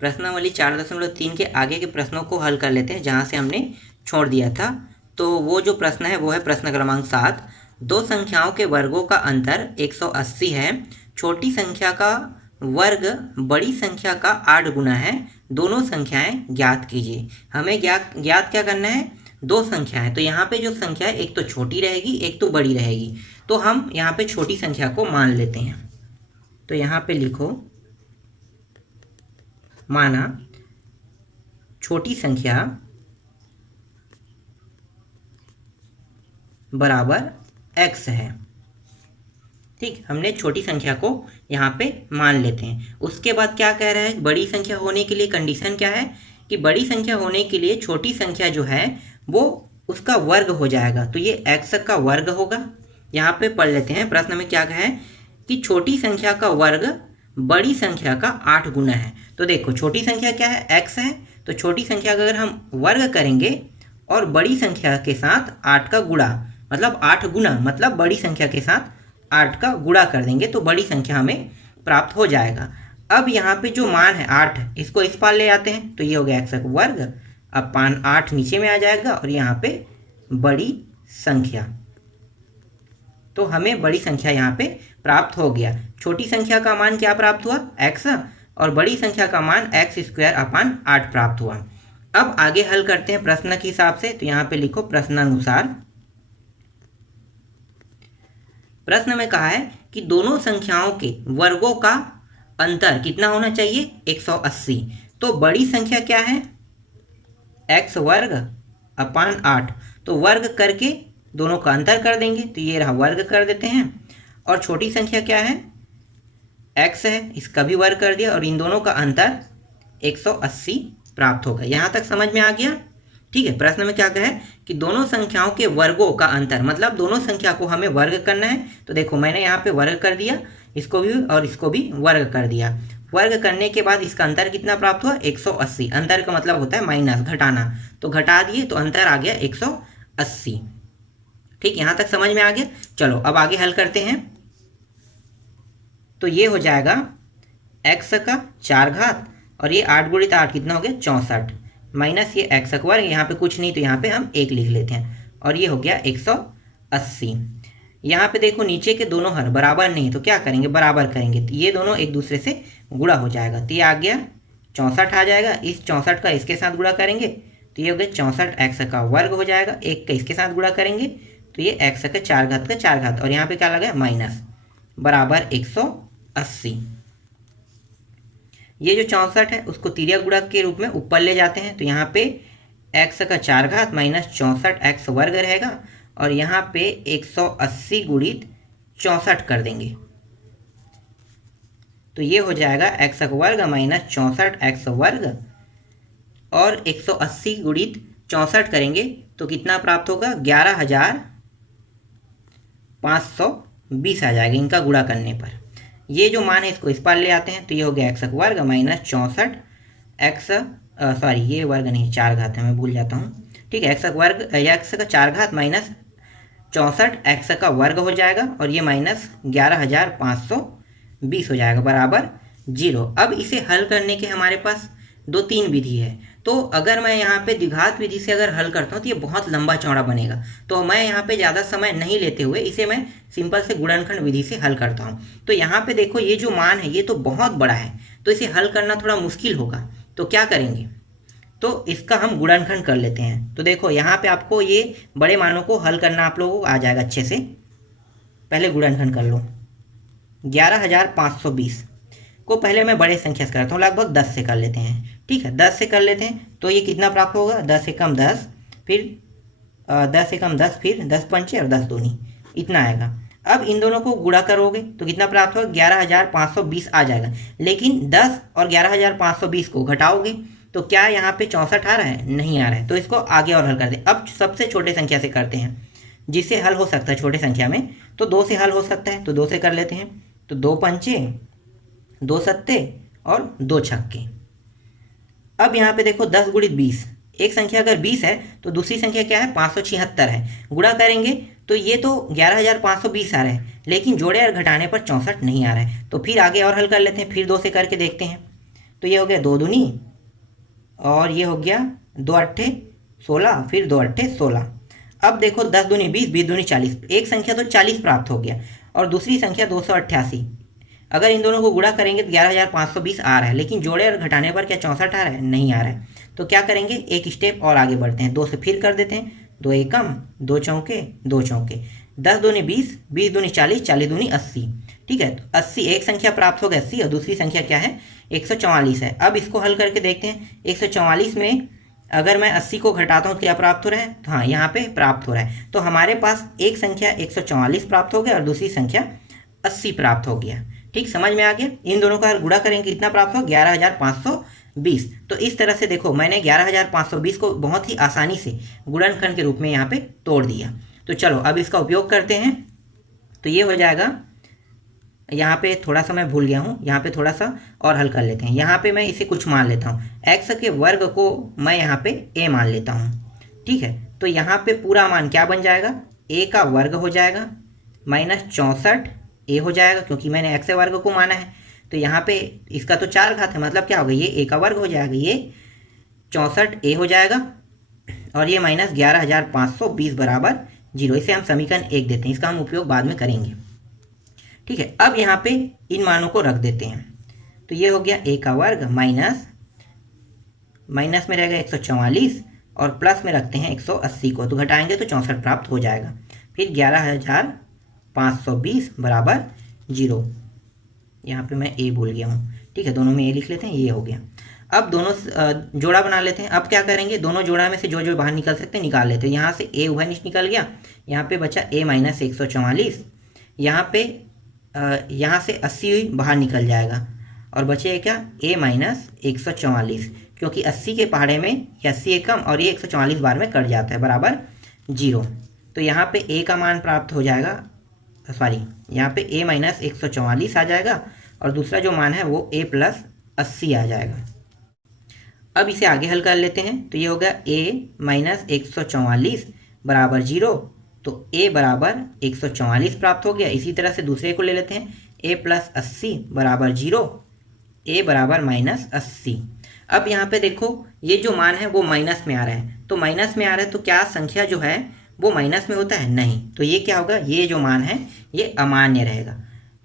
प्रश्नावली 4.3 के आगे के प्रश्नों को हल कर लेते हैं जहाँ से हमने छोड़ दिया था। तो वो जो प्रश्न है वो है प्रश्न क्रमांक 7। दो संख्याओं के वर्गों का अंतर 180 है। छोटी संख्या का वर्ग बड़ी संख्या का 8 गुना है। दोनों संख्याएं ज्ञात कीजिए। हमें ज्ञात क्या करना है? दो संख्याएं। तो यहाँ पे जो संख्या है एक तो छोटी रहेगी एक तो बड़ी रहेगी। तो हम यहाँ पे छोटी संख्या को मान लेते हैं। तो यहाँ पे लिखो, माना छोटी संख्या बराबर x है। ठीक, हमने छोटी संख्या को यहाँ पे मान लेते हैं। उसके बाद क्या कह रहा है? बड़ी संख्या होने के लिए कंडीशन क्या है कि बड़ी संख्या होने के लिए छोटी संख्या जो है वो उसका वर्ग हो जाएगा। तो ये x का वर्ग होगा। यहाँ पे पढ़ लेते हैं, प्रश्न में क्या कहा है कि छोटी संख्या का वर्ग बड़ी संख्या का 8 गुना है। तो देखो छोटी संख्या क्या है? x है। तो छोटी संख्या का अगर हम वर्ग करेंगे और बड़ी संख्या के साथ 8 का गुणा, मतलब 8 गुना, मतलब बड़ी संख्या के साथ 8 का गुणा कर देंगे तो बड़ी संख्या हमें प्राप्त हो जाएगा। अब यहाँ पे जो मान है 8, इसको इस पार ले आते हैं तो ये हो गया x का वर्ग। अब 8 नीचे में आ जाएगा और यहाँ पे बड़ी संख्या, तो हमें बड़ी संख्या यहाँ पे प्राप्त हो गया। छोटी संख्या का मान क्या प्राप्त हुआ? x, और बड़ी संख्या का मान x²/8 प्राप्त हुआ। अब आगे हल करते हैं प्रश्न के हिसाब से। तो यहाँ पे लिखो प्रश्नानुसार। प्रश्न में कहा है कि दोनों संख्याओं के वर्गों का अंतर कितना होना चाहिए? 180। तो बड़ी संख्या क्या है? x²/8। तो वर्ग करके दोनों का अंतर कर देंगे तो ये रहा, वर्ग कर देते हैं। और छोटी संख्या क्या है? x है, इसका भी वर्ग कर दिया और इन दोनों का अंतर 180 प्राप्त होगा। यहाँ तक समझ में आ गया? ठीक है। प्रश्न में क्या कहा है कि दोनों संख्याओं के वर्गों का अंतर, मतलब दोनों संख्या को हमें वर्ग करना है। तो देखो मैंने यहाँ पे वर्ग कर दिया, इसको भी और इसको भी वर्ग कर दिया। वर्ग करने के बाद इसका अंतर कितना प्राप्त हुआ? 180। अंतर का मतलब होता है माइनस, घटाना। तो घटा दिए तो अंतर आ गया 180। ठीक, यहाँ तक समझ में आ गया? चलो अब आगे हल करते हैं। तो ये हो जाएगा x का 4 घात और ये 8 × 8 कितना हो गया? 64, माइनस ये x का वर्ग। यहाँ पे कुछ नहीं तो यहाँ पे हम 1 लिख लेते हैं और ये हो गया 180। यहाँ पे देखो नीचे के दोनों हर बराबर नहीं, तो क्या करेंगे? बराबर करेंगे तो ये दोनों एक दूसरे से गुणा हो जाएगा। तो ये आ गया 64 आ जाएगा। इस 64 का इसके साथ गुणा करेंगे तो ये हो गया 64x का वर्ग हो जाएगा। 1 का इसके साथ गुणा करेंगे तो ये x का 4 घात का 4 घात, और यहाँ पे क्या लगा? माइनस, बराबर 180। ये जो 64 है उसको तिर्यक गुणक के रूप में ऊपर ले जाते हैं। तो यहाँ पे x का 4 घात माइनस 64x वर्ग रहेगा और यहाँ पे 180 × 64 कर देंगे तो ये हो जाएगा x वर्ग माइनस 64x वर्ग, और 180 × 64 करेंगे तो कितना प्राप्त होगा? 11,520 आ जाएगा इनका गुणा करने पर। ये जो मान है इसको इस पार ले आते हैं तो ये हो गया x वर्ग माइनस 64x, सॉरी ये वर्ग नहीं 4 घात है, मैं भूल जाता हूँ। ठीक है, x का 4 घात माइनस 64x का वर्ग हो जाएगा और ये माइनस 11,520 हो जाएगा, बराबर 0। अब इसे हल करने के हमारे पास 2-3 विधि है। तो अगर मैं यहाँ पे द्विघात विधि से अगर हल करता हूँ तो ये बहुत लंबा चौड़ा बनेगा। तो मैं यहाँ पे ज़्यादा समय नहीं लेते हुए इसे मैं सिंपल से गुणनखंड विधि से हल करता हूँ। तो यहाँ पे देखो ये जो मान है ये तो बहुत बड़ा है, तो इसे हल करना थोड़ा मुश्किल होगा। तो क्या करेंगे? तो इसका हम गुणनखंड कर लेते हैं। तो देखो यहाँ पे आपको ये बड़े मानों को हल करना आप लोगों को आ जाएगा अच्छे से। पहले गुणनखंड कर लो। 11,520 को पहले मैं बड़े संख्या से करता हूँ, लगभग 10 से कर लेते हैं। ठीक है, 10 से कर लेते हैं तो ये कितना प्राप्त होगा? 10 से कम 10, फिर 10 से कम 10, फिर 10 पंचे और 10 दूनी, इतना आएगा। अब इन दोनों को गुणा करोगे तो कितना प्राप्त होगा? 11,520 आ जाएगा। लेकिन 10 और 11,520 को घटाओगे तो क्या यहाँ पे 64 आ रहा है? नहीं आ रहा है। तो इसको आगे और हल करते हैं। अब सबसे छोटे संख्या से करते हैं, जिससे हल हो सकता है छोटे संख्या में। तो 2 से हल हो सकता है, तो 2 से कर लेते हैं। तो 2 पंचे, 2 सत्ते और 2 छक्के। अब यहाँ पे देखो 10 × 20, एक संख्या अगर 20 है तो दूसरी संख्या क्या है? 576 है। गुणा करेंगे तो ये तो 11,520 आ रहा है, लेकिन जोड़े और घटाने पर 64 नहीं आ रहा है। तो फिर आगे और हल कर लेते हैं, फिर 2 से करके देखते हैं। तो ये हो गया 2 दूनी और ये हो गया 2 अट्ठे 16, फिर 2 अट्ठे 16। अब देखो 10 दूनी 20, 20 दूनी 40, एक संख्या तो 40 प्राप्त हो गया और दूसरी संख्या 288। अगर इन दोनों को गुणा करेंगे तो 11,520 आ रहा है, लेकिन जोड़े और घटाने पर क्या 64 आ रहा है? नहीं आ रहा है। तो क्या करेंगे, एक स्टेप और आगे बढ़ते हैं, 2 से फिर कर देते हैं, 2 एकम 2 चौके 2 चौके, 10 दूनी 20, 20 दूनी 40, 40 दूनी 80। ठीक है, तो 80 एक संख्या प्राप्त हो गया 80 और दूसरी संख्या क्या है 144 है। अब इसको हल करके देखते हैं, 144 में अगर मैं 80 को घटाता हूँ तो क्या प्राप्त हो रहा है? तो हाँ, यहाँ पे प्राप्त हो रहा है। तो हमारे पास एक संख्या 144 प्राप्त हो गया और दूसरी संख्या 80 प्राप्त हो गया। ठीक, समझ में आ गया। इन दोनों का गुणा करेंगे कितना प्राप्त हो? 11,520। तो इस तरह से देखो मैंने 11,520 को बहुत ही आसानी से गुणनखंड के रूप में यहाँ पे तोड़ दिया। तो चलो अब इसका उपयोग करते हैं। तो ये हो जाएगा, यहाँ पे थोड़ा सा मैं भूल गया हूँ, यहाँ पे थोड़ा सा और हल कर लेते हैं। यहाँ पे मैं इसे कुछ मान लेता हूँ, x के वर्ग को मैं यहाँ पे a मान लेता हूँ। ठीक है, तो यहाँ पे पूरा मान क्या बन जाएगा? a का वर्ग हो जाएगा माइनस 64 a हो जाएगा, क्योंकि मैंने x वर्ग को माना है। तो यहाँ पे इसका तो 4 घात है, मतलब क्या होगा, ये a का वर्ग हो जाएगा, ये 64 a हो जाएगा और ये माइनस 11,520 बराबर 0। इसे हम समीकरण 1 देते हैं, इसका हम उपयोग बाद में करेंगे। ठीक है, अब यहाँ पे इन मानों को रख देते हैं। तो ये हो गया a का वर्ग माइनस में रहेगा 144 और प्लस में रखते हैं 180 को, तो घटाएंगे तो 64 प्राप्त हो जाएगा। फिर 11,520 बराबर 0। यहाँ पे मैं a भूल गया हूँ। ठीक है, दोनों में a लिख लेते हैं, ये हो गया। अब दोनों जोड़ा बना लेते हैं। अब क्या करेंगे, दोनों जोड़ा में से जो जो बाहर निकल सकते हैं निकाल लेते हैं। यहाँ से a उभयनिष्ठ निकल गया, यहाँ पे बचा a माइनस 144, यहाँ से 80 बाहर निकल जाएगा और बचेगा क्या, a माइनस 144, क्योंकि 80 के पहाड़े में 80 एकम और ये 144 बार में कट जाता है, बराबर 0। तो यहाँ पे a का मान प्राप्त हो जाएगा, सॉरी यहाँ पे a माइनस 144 आ जाएगा और दूसरा जो मान है वो a प्लस 80 आ जाएगा। अब इसे आगे हल कर लेते हैं। तो ये हो गया a माइनस 144 बराबर 0, तो a बराबर 144 प्राप्त हो गया। इसी तरह से दूसरे को ले लेते हैं, a प्लस 80 बराबर 0, a बराबर माइनस 80। अब यहाँ पे देखो ये जो मान है वो माइनस में आ रहा है, तो माइनस में आ रहा है तो क्या संख्या जो है वो माइनस में होता है? नहीं। तो ये क्या होगा, ये जो मान है ये अमान्य रहेगा।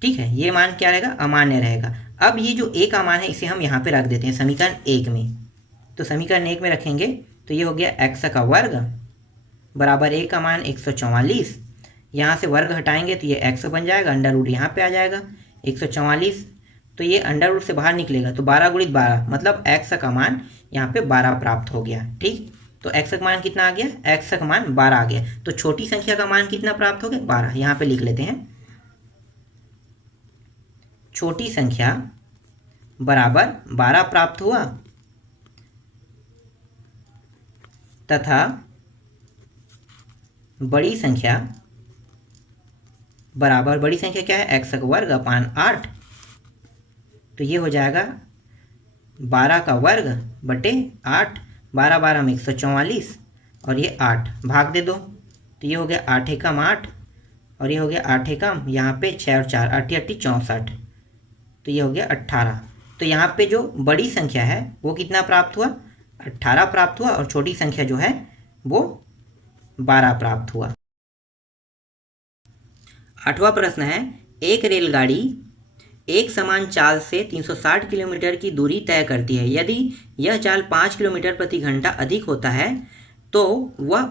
ठीक है, ये मान क्या रहेगा, अमान्य रहेगा। अब ये जो a का मान है इसे हम यहाँ पे रख देते हैं समीकरण 1 में। तो समीकरण 1 में रखेंगे तो ये हो गया x का वर्ग बराबर a का मान 144, यहाँ से वर्ग हटाएंगे तो ये x बन जाएगा, अंडर रूट यहाँ पे आ जाएगा 144, तो ये अंडर रूट से बाहर निकलेगा तो 12 गुणित 12 मतलब x का मान यहाँ पे 12 प्राप्त हो गया। ठीक, तो x का मान कितना आ गया, x का मान 12 आ गया। तो छोटी संख्या का मान कितना प्राप्त हो गया, 12। यहाँ पे लिख लेते हैं, छोटी संख्या बराबर 12 प्राप्त हुआ तथा बड़ी संख्या बराबर, बड़ी संख्या क्या है, x का वर्ग अपान 8। तो ये हो जाएगा 12 का वर्ग बटे 8, 12 12 में 144 और ये 8 भाग दे दो, तो ये हो गया 8 एकम 8 और ये हो गया 8 एकम, यहाँ पे 6 और 4 8 8 64, तो ये हो गया 18। तो यहाँ पे जो बड़ी संख्या है वो कितना प्राप्त हुआ, 18 प्राप्त हुआ और छोटी संख्या जो है वो 12 प्राप्त हुआ। 8वां प्रश्न है, एक रेलगाड़ी एक समान चाल से 360 किलोमीटर की दूरी तय करती है। यदि यह चाल 5 किलोमीटर प्रति घंटा अधिक होता है तो वह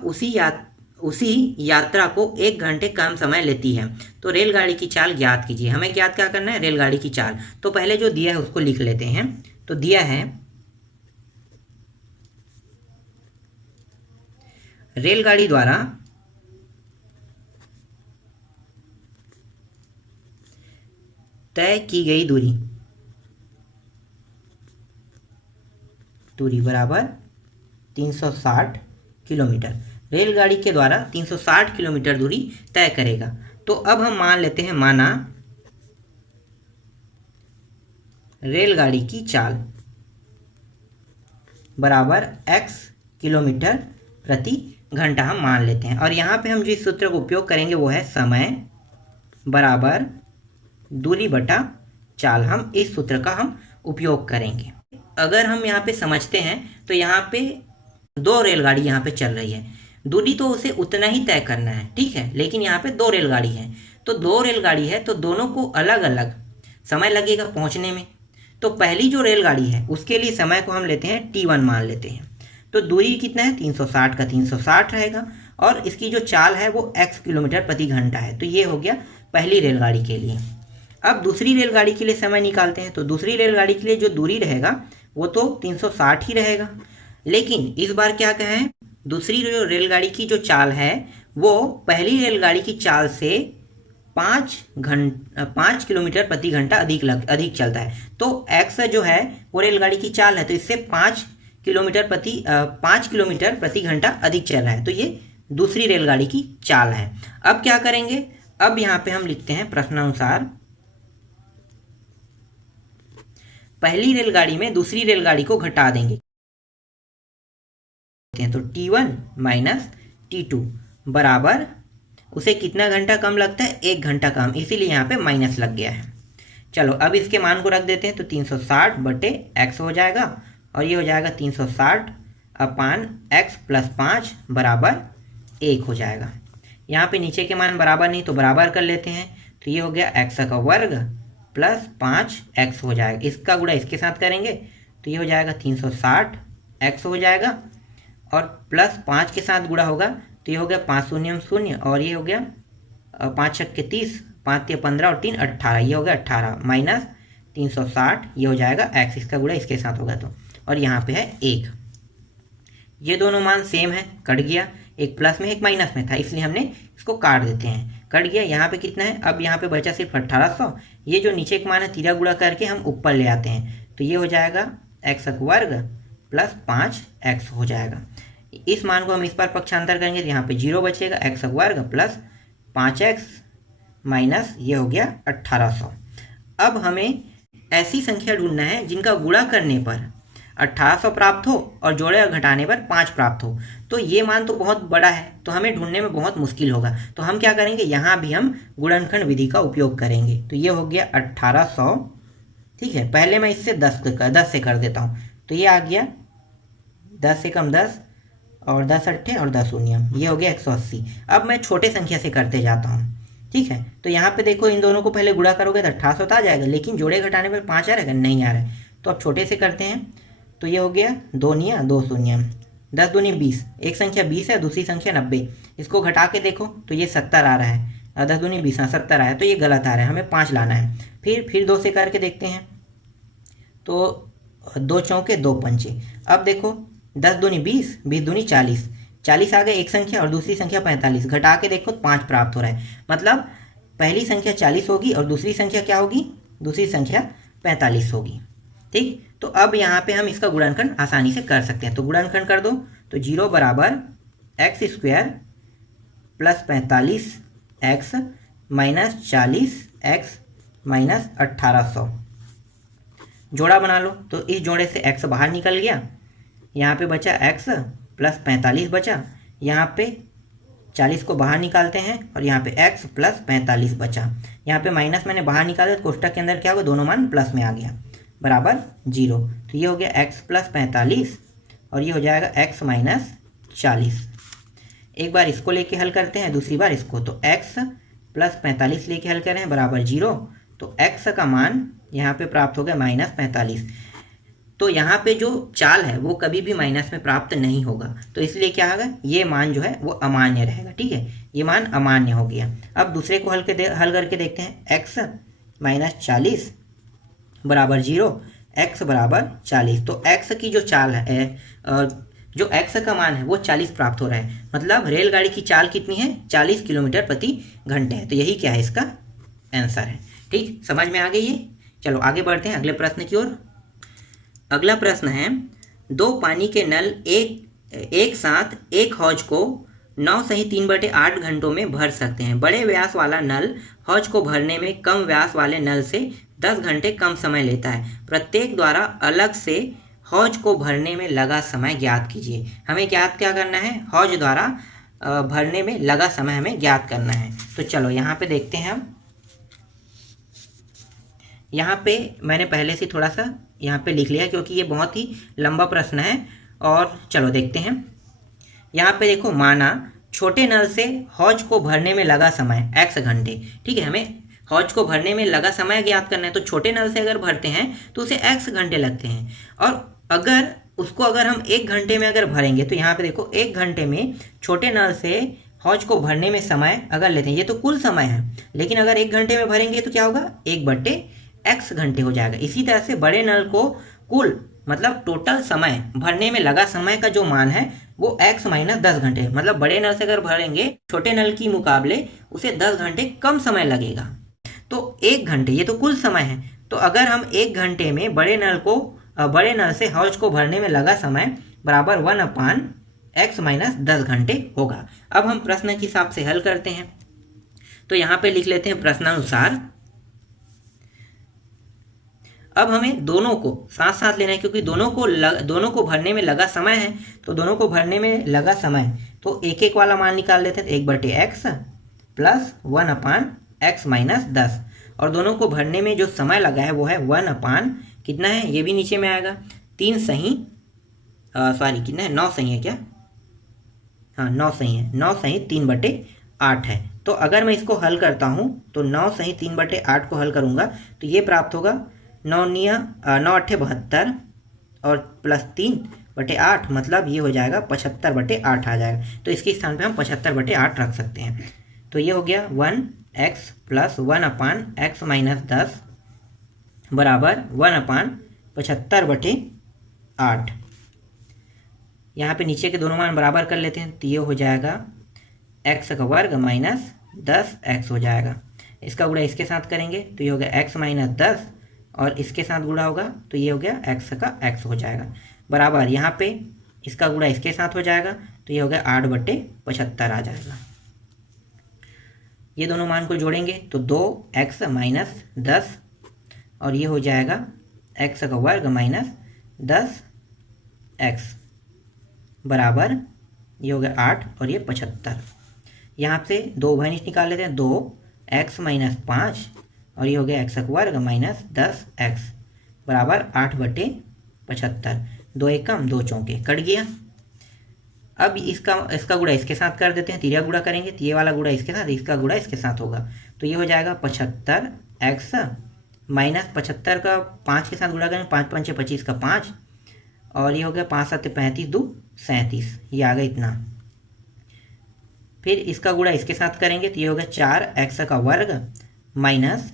उसी यात्रा को 1 घंटे कम समय लेती है। तो रेलगाड़ी की चाल ज्ञात कीजिए। हमें ज्ञात क्या करना है, रेलगाड़ी की चाल। तो पहले जो दिया है उसको लिख लेते हैं। तो दिया है रेलगाड़ी द्वारा तय की गई दूरी बराबर 360 किलोमीटर। रेलगाड़ी के द्वारा 360 किलोमीटर दूरी तय करेगा। तो अब हम मान लेते हैं, माना रेलगाड़ी की चाल बराबर x किलोमीटर प्रति घंटा हम मान लेते हैं। और यहाँ पे हम जिस सूत्र का उपयोग करेंगे वो है समय बराबर दूरी बटा चाल। हम इस सूत्र का हम उपयोग करेंगे। अगर हम यहाँ पे समझते हैं तो यहाँ पे 2 रेलगाड़ी यहाँ पे चल रही है, दूरी तो उसे उतना ही तय करना है, ठीक है, लेकिन यहाँ पे 2 रेलगाड़ी है, तो 2 रेलगाड़ी है तो दोनों को अलग अलग समय लगेगा पहुँचने में। तो पहली जो रेलगाड़ी है उसके लिए समय को हम लेते हैं T1 मान लेते हैं, तो दूरी कितना है 360 का 360 रहेगा, और इसकी जो चाल है वो x किलोमीटर प्रति घंटा है। तो ये हो गया पहली रेलगाड़ी के लिए। अब दूसरी रेलगाड़ी के लिए समय निकालते हैं, तो दूसरी रेलगाड़ी के लिए जो दूरी रहेगा वो तो 360 ही रहेगा, लेकिन इस बार क्या कहें, दूसरी जो रेलगाड़ी की जो चाल है वो पहली रेलगाड़ी की चाल से 5 किलोमीटर प्रति घंटा अधिक चलता है। तो x जो है वो रेलगाड़ी की चाल है, तो इससे 5 किलोमीटर प्रति घंटा अधिक चल रहा है, तो ये दूसरी रेलगाड़ी की चाल है। अब क्या करेंगे, अब यहाँ पे हम लिखते हैं प्रश्नानुसार पहली रेलगाड़ी में दूसरी रेलगाड़ी को घटा देंगे, तो T1 माइनस T2 बराबर उसे कितना घंटा कम लगता है, 1 घंटा कम, इसीलिए यहाँ पे माइनस लग गया है। चलो अब इसके मान को रख देते हैं, तो 360 बटे x हो जाएगा, और ये हो जाएगा 360 अपान x प्लस 5 बराबर 1 हो जाएगा। यहाँ पे नीचे के मान बराबर नहीं तो बराबर कर लेते हैं, तो ये हो गया x का वर्ग प्लस 5x हो जाएगा, इसका गुणा इसके साथ करेंगे तो ये हो जाएगा 360x हो जाएगा, और प्लस 5 के साथ गुणा होगा तो ये हो गया 5 शून्य 0, और ये हो गया 5 छक्के 30, 5 या 15 और 3 18, ये हो गया 18 माइनस 360, ये हो जाएगा x, इसका गुणा इसके साथ होगा तो, और यहाँ पे है 1। ये दोनों मान सेम है, कट गया, एक प्लस में एक माइनस में था, इसलिए हमने इसको काट देते हैं, कट गया। यहाँ पे कितना है, अब यहाँ पे बचा सिर्फ 1800, ये जो नीचे एक मान है तिरा गुणा करके हम ऊपर ले आते हैं, तो ये हो जाएगा x वर्ग प्लस 5x हो जाएगा। इस मान को हम इस पर पक्षांतर करेंगे तो यहाँ पे 0 बचेगा, x वर्ग प्लस 5x माइनस ये हो गया 1800। अब हमें ऐसी संख्या ढूंढना है जिनका गुणा करने पर 1800 प्राप्त हो और जोड़े और घटाने पर 5 प्राप्त हो। तो ये मान तो बहुत बड़ा है, तो हमें ढूंढने में बहुत मुश्किल होगा, तो हम क्या करेंगे, यहाँ भी हम गुणनखंड विधि का उपयोग करेंगे। तो ये हो गया 1800, ठीक है, पहले मैं इससे 10 से कर देता हूँ, तो ये आ गया 10 से कम 10 और 10 अट्ठे और 10 शून्य, ये हो गया 180। अब मैं छोटे संख्या से करते जाता हूँ, ठीक है, तो यहाँ पे देखो इन दोनों को पहले गुणा करोगे तो 1800 तो आ जाएगा, लेकिन जोड़े घटाने पर 5 आ रहेगा, नहीं आ रहा है, तो अब छोटे से करते हैं, तो ये हो गया 2 निया 2 शून्य, 10 दूनी 20, एक संख्या 20 है, दूसरी संख्या 90, इसको घटा के देखो तो ये 70 आ रहा है, 10 दूनी 20, 70 आया, तो ये गलत आ रहा है, हमें 5 लाना है। फिर 2 से करके देखते हैं, तो 2 चौके 2 पंचे, अब देखो 10 दूनी 20, 20 दूनी 40, 40 आ गए एक संख्या और दूसरी संख्या 45, घटा के देखो 5 प्राप्त हो रहा है, मतलब पहली संख्या 40 होगी और दूसरी संख्या क्या होगी, दूसरी संख्या 45 होगी, ठीक। तो अब यहाँ पे हम इसका गुणनखंड आसानी से कर सकते हैं, तो गुणनखंड कर दो, तो 0 बराबर x square plus 45x minus 40x minus 1800, जोड़ा बना लो, तो इस जोड़े से x बाहर निकल गया, यहाँ पे बचा x प्लस 45 बचा, यहाँ पे 40 को बाहर निकालते हैं और यहाँ पे x प्लस 45 बचा, यहाँ पे माइनस मैंने बाहर निकाला तो कोष्टक के अंदर क्या होगा, दोनों मान प्लस में आ गया, बराबर 0, तो ये हो गया x प्लस 45 और ये हो जाएगा x माइनस 40। एक बार इसको लेके हल करते हैं, दूसरी बार इसको, तो x प्लस 45 लेके हल करें बराबर 0, तो x का मान यहाँ पे प्राप्त हो गया माइनस 45। तो यहाँ पे जो चाल है वो कभी भी माइनस में प्राप्त नहीं होगा, तो इसलिए क्या होगा, ये मान जो है वो अमान्य रहेगा, ठीक है, ये मान अमान्य हो गया। अब दूसरे को हल करके देखते हैं, x माइनस 40 बराबर 0, x बराबर 40, तो x की जो चाल है, जो x का मान है वो 40 प्राप्त हो रहा है, मतलब रेलगाड़ी की चाल कितनी है, 40 किलोमीटर प्रति घंटे है, तो यही क्या है, इसका आंसर है, ठीक, समझ में आ गई है। चलो आगे बढ़ते हैं अगले प्रश्न की ओर। अगला प्रश्न है, 2 पानी के नल एक साथ एक हौज को 9 सही 3/8 घंटों में भर सकते हैं। बड़े व्यास वाला नल हौज को भरने में कम व्यास वाले नल से 10 घंटे कम समय लेता है। प्रत्येक द्वारा अलग से हौज को भरने में लगा समय ज्ञात कीजिए। हमें ज्ञात क्या करना है, हौज द्वारा भरने में लगा समय हमें ज्ञात करना है। तो चलो यहाँ पे देखते हैं हम, यहाँ पे मैंने पहले से थोड़ा सा यहाँ पे लिख लिया क्योंकि ये बहुत ही लंबा प्रश्न है। और चलो देखते हैं। यहाँ पे देखो, माना छोटे नल से हौज को भरने में लगा समय x घंटे। ठीक है, हमें हौज को भरने में लगा समय ज्ञात करना है। तो छोटे नल से अगर भरते हैं तो उसे x घंटे लगते हैं, और अगर उसको अगर हम 1 घंटे में अगर भरेंगे तो यहाँ पे देखो 1 घंटे में छोटे नल से हौज को भरने में समय अगर लेते हैं, ये तो कुल समय है, लेकिन अगर 1 घंटे में भरेंगे तो क्या होगा, 1/x घंटे हो जाएगा। इसी तरह से बड़े नल को कुल मतलब टोटल समय भरने में लगा समय का जो मान है वो x - 10 घंटे, मतलब बड़े नल से अगर भरेंगे छोटे नल की मुकाबले उसे 10 घंटे कम समय लगेगा। तो 1 घंटे, ये तो कुल समय है, तो अगर हम 1 घंटे में बड़े नल से हौज को भरने में लगा समय बराबर 1/x - 10 घंटे होगा। अब हम प्रश्न के हिसाब से हल करते हैं। तो यहाँ पे लिख लेते हैं प्रश्नानुसार। अब हमें दोनों को साथ साथ लेना है क्योंकि दोनों को भरने में लगा समय है। तो दोनों को भरने में लगा समय, तो एक एक वाला मान निकाल लेते हैं। 1/x प्लस 1/x - 10, और दोनों को भरने में जो समय लगा है वो है 1 कितना है, ये भी नीचे में आएगा 3 सही, सॉरी कितना है, 9 सही है क्या, हाँ 9 सही है, 9 सही 3/8 है। तो अगर मैं इसको हल करता हूँ तो 9 सही 3/8 को हल करूँगा तो ये प्राप्त होगा 9 8 72 और प्लस 3/8, मतलब ये हो जाएगा 75/8 आ जाएगा। तो इसके स्थान पे हम 75/8 रख सकते हैं। तो ये हो गया 1x प्लस 1/x - 10 बराबर 1/75/8। यहाँ पे नीचे के दोनों मान बराबर कर लेते हैं, तो ये हो जाएगा x का वर्ग माइनस 10x हो जाएगा। इसका गुणा इसके साथ करेंगे तो ये हो गया x - 10, और इसके साथ गुणा होगा तो ये हो गया x का x हो जाएगा बराबर, यहाँ पे इसका गुणा इसके साथ हो जाएगा तो ये हो गया 8/75 आ जाएगा। ये दोनों मान को जोड़ेंगे तो 2x - 10, और ये हो जाएगा x का वर्ग माइनस 10x बराबर, ये हो गया 8 और ये 75। यहाँ से 2 उभयनिष्ठ निकाल लेते हैं, 2x - 5 और ये हो गया x का वर्ग माइनस 10x बराबर 8/75। 2 1 कम 2 चौके कट गया। अब इसका गुणा इसके साथ कर देते हैं, तिरिया गुणा करेंगे तो ये वाला गुणा इसके साथ, इसका गुणा इसके साथ होगा तो ये हो जाएगा 75x माइनस 75 का 5 के साथ गुणा करेंगे, 5 5 25 का 5, और ये हो गया 5 7 35 2 37, ये आ गया इतना। फिर इसका गुणा इसके साथ करेंगे तो ये हो गया 4x का वर्ग माइनस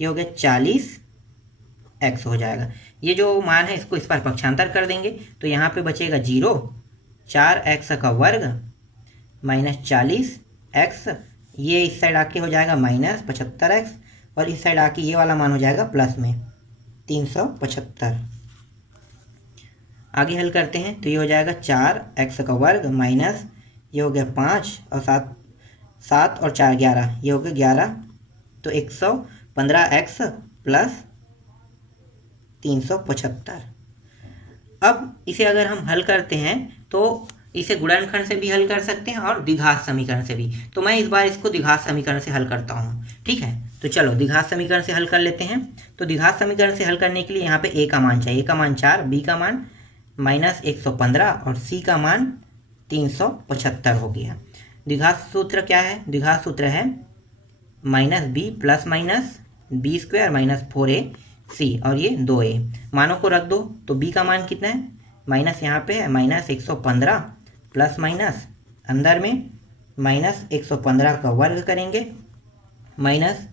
ये हो गया 40x हो जाएगा। ये जो मान है इसको इस पर पक्षांतर कर देंगे तो यहाँ पे बचेगा 0, 4x का वर्ग माइनस 40x, ये इस साइड आके हो जाएगा माइनस 75x, और इस साइड आके ये वाला मान हो जाएगा प्लस में 375। आगे हल करते हैं तो ये हो जाएगा 4x का वर्ग माइनस ये हो गया 5 और 7 और 4 11, ये हो गया 11, तो 115x प्लस 375। अब इसे अगर हम हल करते हैं तो इसे गुणनखंड से भी हल कर सकते हैं और द्विघात समीकरण से भी। तो मैं इस बार इसको द्विघात समीकरण से हल करता हूँ। ठीक है, तो चलो द्विघात समीकरण से हल कर लेते हैं। तो द्विघात समीकरण से हल करने के लिए यहाँ पे a का मान चाहिए, a का मान 4, b का मान माइनस 115 और c का मान 375 हो गया। द्विघात सूत्र क्या है? द्विघात सूत्र है minus b plus minus b square minus 4ac और ये 2a। मानों को रख दो तो b का मान कितना है, माइनस यहाँ पे है माइनस 115 प्लस माइनस अंदर में माइनस 115 का वर्ग करेंगे माइनस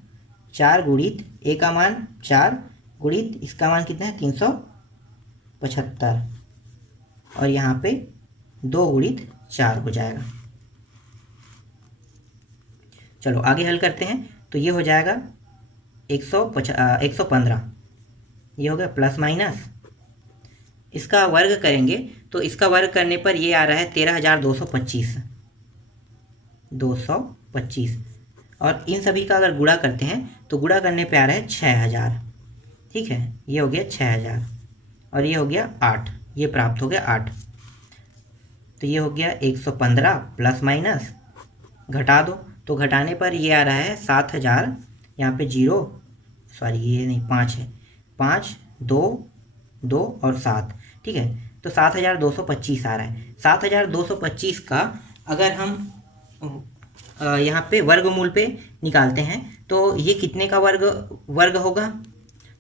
4 गुणित a का मान 4 गुणित इसका मान कितना है 375 और यहाँ पे 2 गुणित 4 हो जाएगा। चलो आगे हल करते हैं तो ये हो जाएगा 115, ये हो गया प्लस माइनस इसका वर्ग करेंगे तो इसका वर्ग करने पर ये आ रहा है 13,225 और इन सभी का अगर गुणा करते हैं तो गुणा करने पे आ रहा है 6,000। ठीक है, ये हो गया 6,000 और ये हो गया 8, ये प्राप्त हो गया 8। तो ये हो गया 115 प्लस माइनस घटा दो तो घटाने पर ये आ रहा है 7,000, यहाँ पे 0 सॉरी ये नहीं 5 है, 5 2 2 और 7, ठीक है। तो 7225 आ रहा है। 7225 का अगर हम यहाँ पे वर्गमूल पे निकालते हैं तो ये कितने का वर्ग होगा,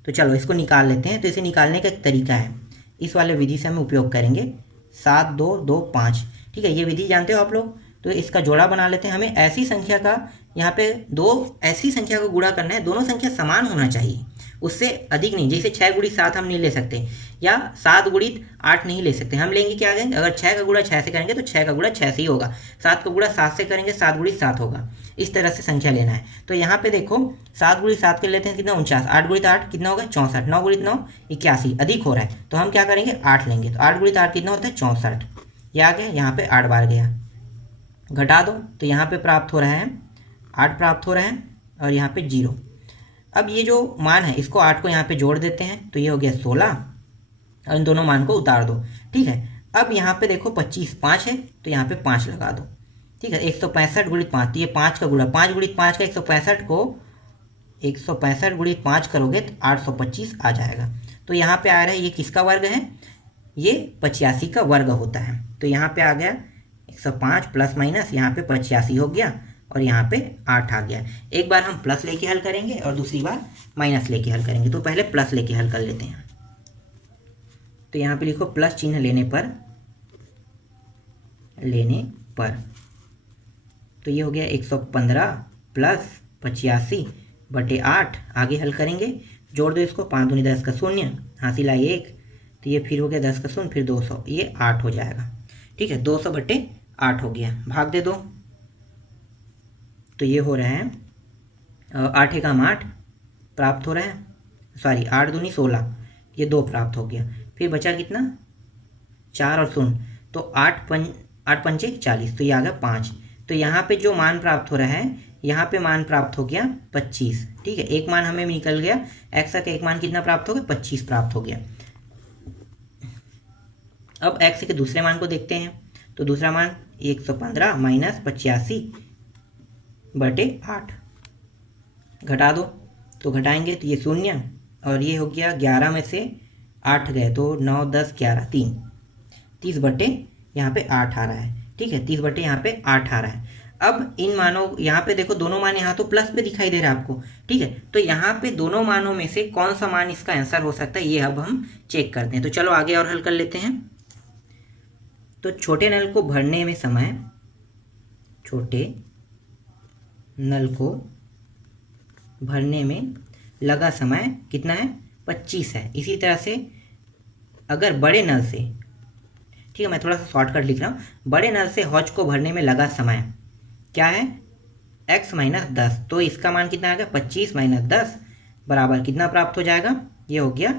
तो चलो इसको निकाल लेते हैं। तो इसे निकालने का एक तरीका है, इस वाले विधि से हम उपयोग करेंगे। 7 2 2 5, ठीक है, ये विधि जानते हो आप लोग। तो इसका जोड़ा बना लेते हैं। हमें ऐसी संख्या का यहाँ पे दो ऐसी संख्या को गुणा करना है, दोनों संख्या समान होना चाहिए, उससे अधिक नहीं। जैसे 6 गुणित 7 हम नहीं ले सकते, या 7 गुणित 8 नहीं ले सकते। हम लेंगे क्या करेंगे, अगर 6 का गुणा 6 से करेंगे तो 6 का गुणा 6 से ही होगा, 7 का गुणा 7 से करेंगे 7 गुणित 7 होगा। इस तरह से संख्या लेना है। तो यहाँ पे देखो 7 गुणित 7 के लेते हैं कितना 49, 8 गुणित 8 कितना होगा 64, 9 गुणित 9 81, अधिक हो रहा है तो हम क्या करेंगे 8 लेंगे। तो 8 गुणित 8 कितना होता है 64, ये आ गया, यहाँ पे 8 बार गया। घटा दो तो यहाँ पे प्राप्त हो रहा है 8 प्राप्त हो रहा है, और यहाँ पे 0। अब ये जो मान है इसको 8 को यहाँ पे जोड़ देते हैं, तो ये हो गया 16, और इन दोनों मान को उतार दो, ठीक है। अब यहाँ पे देखो 25 5 है, तो यहाँ पे 5 लगा दो, ठीक है। 165 गुणित 5, तो ये 5 का गुणा, 5 गुणित 5 का 165 को 165 गुणित 5 करोगे तो 825 आ जाएगा। तो यहाँ पे आ रहा है ये किसका वर्ग है, ये 85 का वर्ग होता है। तो यहाँ पे आ गया 105 प्लस माइनस, यहाँ पे 85 हो गया, और यहाँ पे 8 आ गया। एक बार हम प्लस लेके हल करेंगे और दूसरी बार माइनस लेके हल करेंगे। तो पहले प्लस लेके हल कर लेते हैं। तो यहाँ पे लिखो प्लस चिन्ह लेने पर तो ये हो गया 115 प्लस 85 बटे 8। आगे हल करेंगे, जोड़ दो इसको, 5 दूनी 10 का 0, हासिल आई 1, तो ये फिर हो गया 10 का 0, फिर 200, ये 8 हो जाएगा, ठीक है। 200 बटे 8 हो गया, भाग दे दो, तो ये हो रहा है 8 एकम 8 प्राप्त हो रहा है, सॉरी 8 दूनी 16, ये 2 प्राप्त हो गया। फिर बचा कितना 4 और 0, तो 8 पंचे 40, तो ये आ गया 5। तो यहाँ पे जो मान प्राप्त हो रहा है, यहाँ पे मान प्राप्त हो गया 25, ठीक है। एक मान हमें निकल गया, एक्स का एक मान कितना प्राप्त हो गया 25 प्राप्त हो गया। अब एक्स के दूसरे मान को देखते हैं। तो दूसरा मान 115 माइनस 85 बटे 8, घटा दो, तो घटाएंगे तो ये 0, और ये हो गया 11 में से 8 गए तो 9 10 11 3, 30 बटे यहाँ पे 8 आ रहा है, ठीक है। 30 बटे यहाँ पे 8 आ रहा है। अब इन मानों, यहाँ पे देखो दोनों मान यहाँ तो प्लस पे दिखाई दे रहा है आपको, ठीक है। तो यहाँ पे दोनों मानों में से कौन सा मान इसका आंसर हो सकता है, ये अब हम चेक करते हैं। तो चलो आगे और हल कर लेते हैं। तो छोटे नल को भरने में समय, छोटे नल को भरने में लगा समय कितना है 25 है। इसी तरह से अगर बड़े नल से, ठीक है, मैं थोड़ा सा शॉर्टकट लिख रहा हूँ, बड़े नल से हौज को भरने में लगा समय क्या है x माइनस 10, तो इसका मान कितना आ गया 25 माइनस 10 बराबर कितना प्राप्त हो जाएगा, ये हो गया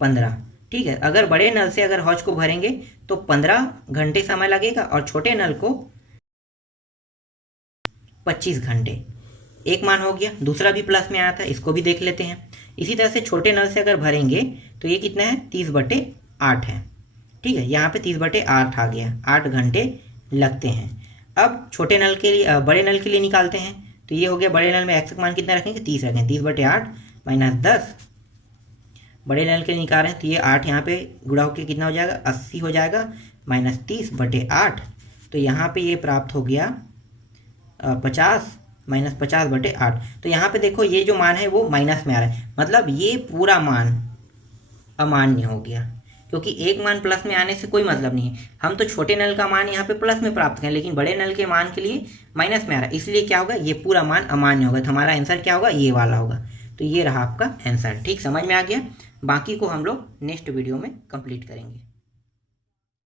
15, ठीक है। अगर बड़े नल से अगर हौज को भरेंगे तो 15 घंटे समय लगेगा, और छोटे नल को 25 घंटे। एक मान हो गया, दूसरा भी प्लस में आया था, इसको भी देख लेते हैं। इसी तरह से छोटे नल से अगर भरेंगे तो ये कितना है 30 बटे 8 है, ठीक है। यहाँ पे 30 बटे 8 आ गया, 8 घंटे लगते हैं। अब छोटे नल के लिए, बड़े नल के लिए निकालते हैं। तो ये हो गया, बड़े नल में एक्स का मान कितना रखेंगे 30 रखेंगे, 30 बटे 8 माइनस 10, बड़े नल के लिए निकाल रहे हैं तो ये 8 यहाँ पे गुणा होकर कितना हो जाएगा 80 हो जाएगा, माइनस 30 बटे 8, तो यहाँ पे ये प्राप्त हो गया 50 माइनस 50 बटे 8। तो यहाँ पे देखो ये जो मान है वो माइनस में आ रहा है, मतलब ये पूरा मान अमान्य हो गया, क्योंकि एक मान प्लस में आने से कोई मतलब नहीं है। हम तो छोटे नल का मान यहाँ पे प्लस में प्राप्त करें, लेकिन बड़े नल के मान के लिए माइनस में आ रहा है, इसलिए क्या होगा ये पूरा मान अमान्य होगा। तो हमारा आंसर क्या होगा, ये वाला होगा। तो ये रहा आपका आंसर, ठीक, समझ में आ गया। बाकी को हम लोग नेक्स्ट वीडियो में कंप्लीट करेंगे।